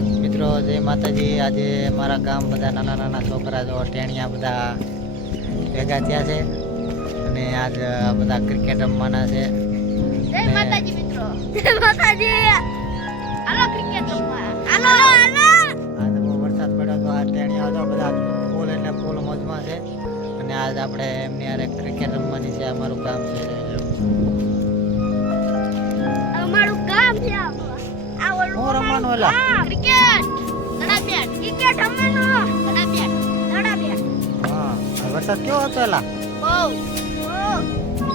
મિત્રો જય માતાજી. આજે મારા ગામ બધા નાના નાના છોકરા જો ટેણિયા બધા ભેગા થયા છે અને આજ બધા ક્રિકેટ રમવાના છે. જય માતાજી મિત્રો. જય માતાજી. હાલો ક્રિકેટ રમવા. હાલો હાલો. આજે બહુ વરસાદ પડ્યો તો આ ટેણિયા તો બધા ફૂલ એટલે ફૂલ મોજમાં છે અને આજ આપણે એમની હારે ક્રિકેટ રમવાની છે. અમારું ગામ છે અમારું ગામ છે આ હું રમવાનું એલા ક્રિકેટ દડા બેટ ક્રિકેટ રમવાનું દડા બેટ હા. વરસાદ કેવો હતો એલા? બહુ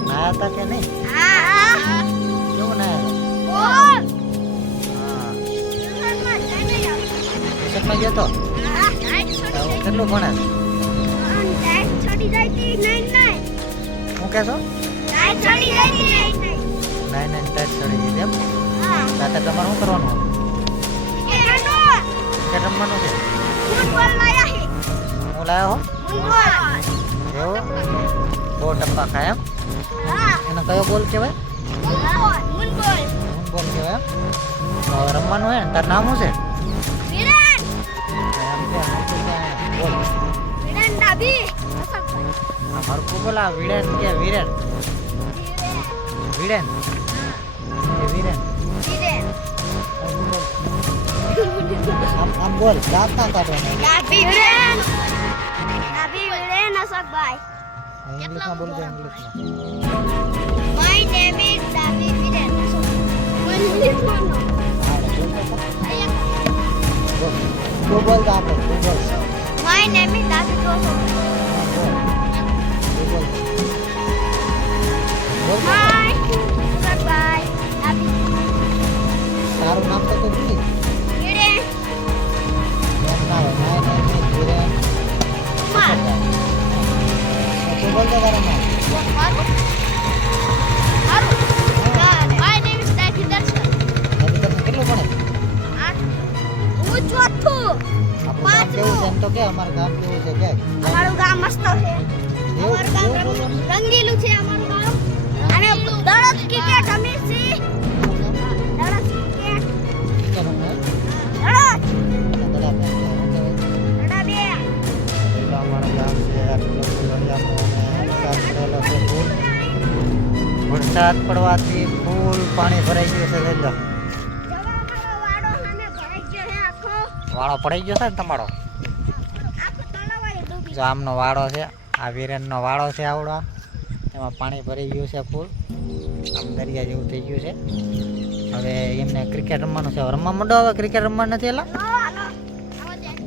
નાયા હતા કે નહીં? હા કેવું નાયા? બહુ હા. ટ્યુશનમાં જઈને ટ્યુશનમાં ગયો તો હા ડાયટ છોડી કેટલું ભણે? ડાયટ છોડી જાયતી નહીં હું કહેશો? ડાયટ છોડી જાયતી નહીં નાઈ ટાઈટ ચડી ગઈ એમ? હા તાતે તમારે શું કરવાનું? ક્રિકેટ રમવાનું છે. ફૂટબોલ લાયા હે હું લાવ્યો હો ફૂટબોલ એવું બહુ ટપ્પા ખાય એમ? હા એનો કયો બોલ કહેવાય? ફૂટબોલ મૂન બોલ કહેવાય એમ? તો રમવાનું હે ને? તારું નામ શું છે? વિરાટ એમ કે હું તો ક્યાં બોલ વિરાટ ડાબી અસફભાઈ આ હરખું બોલ. આ વિડેન કે વિરેન? વિડેન કે વિરેન? આમ બોલ દાંત ના કાઢવાના. ડાબી વિરાટ ડાબી વિરાટ અસફભાઈ ઇંગ્લિશમાં બોલ દે. ઇંગ્લિશમાં My name is Davi Viren. ઇંગ્લિશમાં નો તું બોલ તો આપણે તું બોલ. My name is Davi Toso. તું બોલ બોલ. My goodbye Davi તારું નામ તો તું બોલ. Viren. એમ ના હોય. My name is Viren. Kumar. તું બોલ તો તારું નામ. Maru. My name is Davi Darshan. હજી તમને કેટલું ભણે? હું ચોથું. આપણું ગામ કેવું છે એમ તો કે અમારું ગામ કેવું છે કે અમારું ગામ મસ્ત છે. અમારું ગામ એવું બોલવાનું? રંગીલું છે અમારું ગામ. અને દરરોજ ક્રિકેટ રમીએ છીએ. દરરોજ ક્રિકેટ. કે રમે? દરરોજ. દડા બેટ કે શું કહેવાય? દડા બે. એટલે અમારું ગામ છે આટલું ફૂલડિયાનું અને વરસાદ પડેલો છે ફૂલ. વરસાદ પડવાથી ફૂલ પાણી ભરાઈ ગયું છે. જોઈ લો. જવા અમારો વાડો સામે ભરાઈ ગયો છે આખો. વાળો પડી ગયો છે ને તમારો? આખો તળાવ ડૂબી જો આમનો વાડો છે. આ વિરેનનો વાડો છે આવડો. એમાં પાણી ભરાઈ ગયું છે ફૂલ. આમ દરિયા જેવું થઈ ગયું છે. હવે એમને ક્રિકેટ રમવાનું છે. હવે રમવા માંડો. હવે ક્રિકેટ રમવા નથી એલા? હાલો હાલો આવો જાય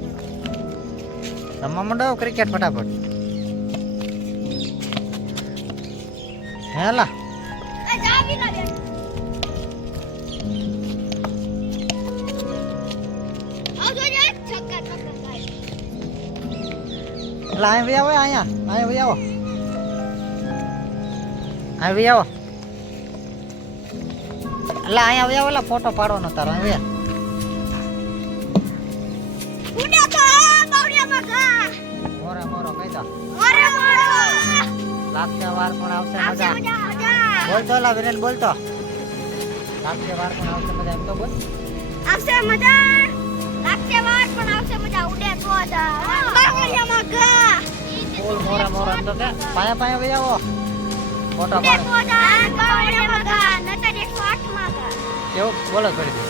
રમવા માંડો ક્રિકેટ ફટાફટ. હે એલા? એ જાવી ના બે આવજો યાર છક્કા છક્કા ગાય એલા અહીં ભાઈ આવો. અહીંયા ભાઈ આવો. અહીં ભાઈ આવો. એલા અહીંયા ભાઈ આવો. એલા ફોટો પાડવાનો તારો. અહીં ઉડ્યા તો બાવડિયામાં ગા મોરે મોરો કહી દો. મોરે મોરો લાગશે વાર પણ આવશે આવશે મજા. મજા મજા બોલતો એલા વિરેન બોલતો. લાગશે વાર પણ આવશે મજા એમ તો બોલ. આવશે મજા લાગશે વાર પણ આવશે મજા ઉડે તો જા બાવડિયામાં ગા ફૂલ મોરે મોરો એમ તો કે પાયા પાયા ભાઈ આવો. ફોટો ઉડે પાડો. તો જા બાવડિયામાં ગા નતર 108 માં ગા કેવું બોલો થોડી દી.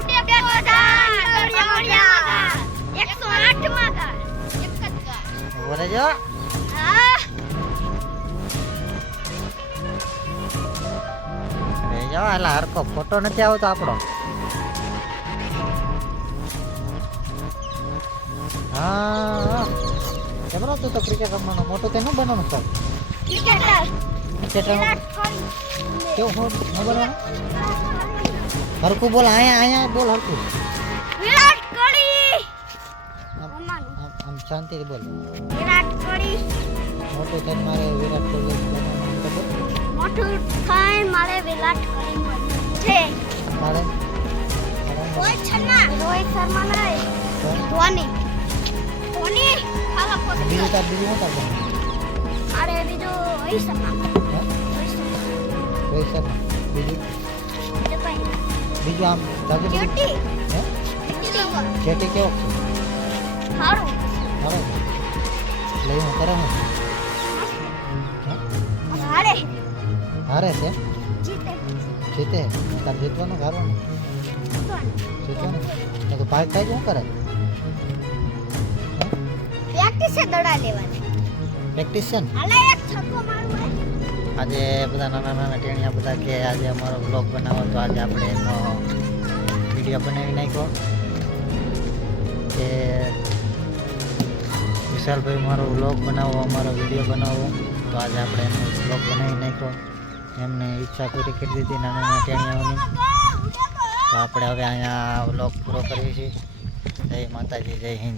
ઉડે તો જા બાવડિયામાં ગા 108 માં ગા એક જ ગા બોલે જો. હા અરે જો એલા હરકો ફોટો નથી આવતો આપણો. હા કેમરો તું તો ક્રિકેટ રમવાનો મોટું તે ન બનવાનું sir. Cricketer cricket Virat Kohli કેવું ન બનવાનું? હરકું બોલ. અહીંયા બોલ હરકું. વિરાટ કોહલી આમ રમવાનું આમ શાંતિથી બોલ. વિરાટ કોહલી મોટું થઈને મારે વિરાટ કોહલી બનવાનું તો બોલ. મોટું થાય મારે વિરાટ કોહલી બનવું છે મારે રોહિત શર્મા નહીં ધોની ધોની હાલો બીજું તાર બીજું શું તાર બનવાનું? અરે બીજું રોહિત શર્મા હે? રોહિત શર્મા રોહિત શર્મા. બીજું બીજું કઈ બીજું આમ જાજુ બધું? ચીટી હે? જેટી કેવો છે સારું બરાબર લઈ હું કરે હું હારે હારે છે જીતે જીતે તાર જીતવાનું હારવાનું જીતવાનું ને તો ભાગ થાય શું કરે પ્રેક્ટિસ છે દડા લેવાની પ્રેક્ટિસ છે ને હાલે એક છક્કો મારવો આજે બધા નાના નાના ટેણિયા બધા કે આજે અમારો બ્લોગ બનાવો તો આજે આપણે એનો વિડીયો બનાવી નાખ્યો કે વિશાલભાઈ મારો બ્લોગ બનાવો અમારો વિડીયો બનાવો તો આજે આપણે એનો બ્લોગ બનાવી નાખ્યો એમને ઈચ્છા પૂરી કરી દીધી નાના નાના ટેણિયાઓની તો આપણે હવે અહીંયા બ્લોગ પૂરો કરીએ છીએ જય માતાજી જય હિન્દ